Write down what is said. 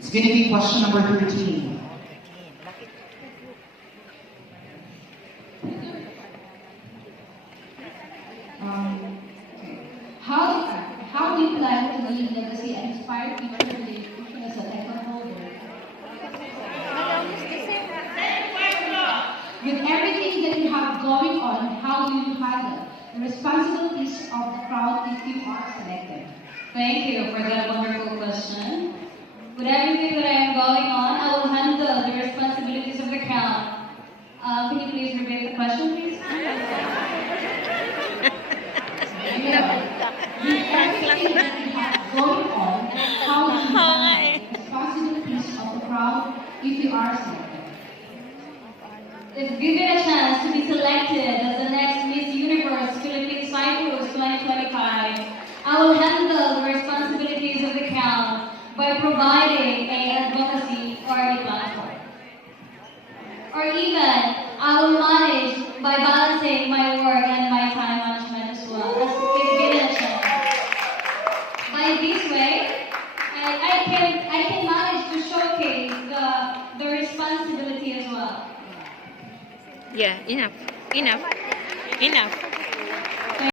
It's going to be question number 13. How do you plan to leave legacy and inspire future generation as a record holder? With everything that you have going on, how will you handle the responsibilities of the crowd if you are selected? Thank you for that wonderful question. With everything that I am going on, I will handle the responsibilities of the crowd. Can you please repeat the question, please? With everything that you have going on, how will you handle the responsibilities of the crowd if you are selected? If given a chance to be selected as the next Miss Universe Philippines Cyprus 2025, I will handle the responsibilities of the crowd by providing an advocacy or a platform. Or even, I will manage by balancing my work and my time management as well, as if given a chance. By this way, I can manage to showcase the responsibility as well. Yeah, enough.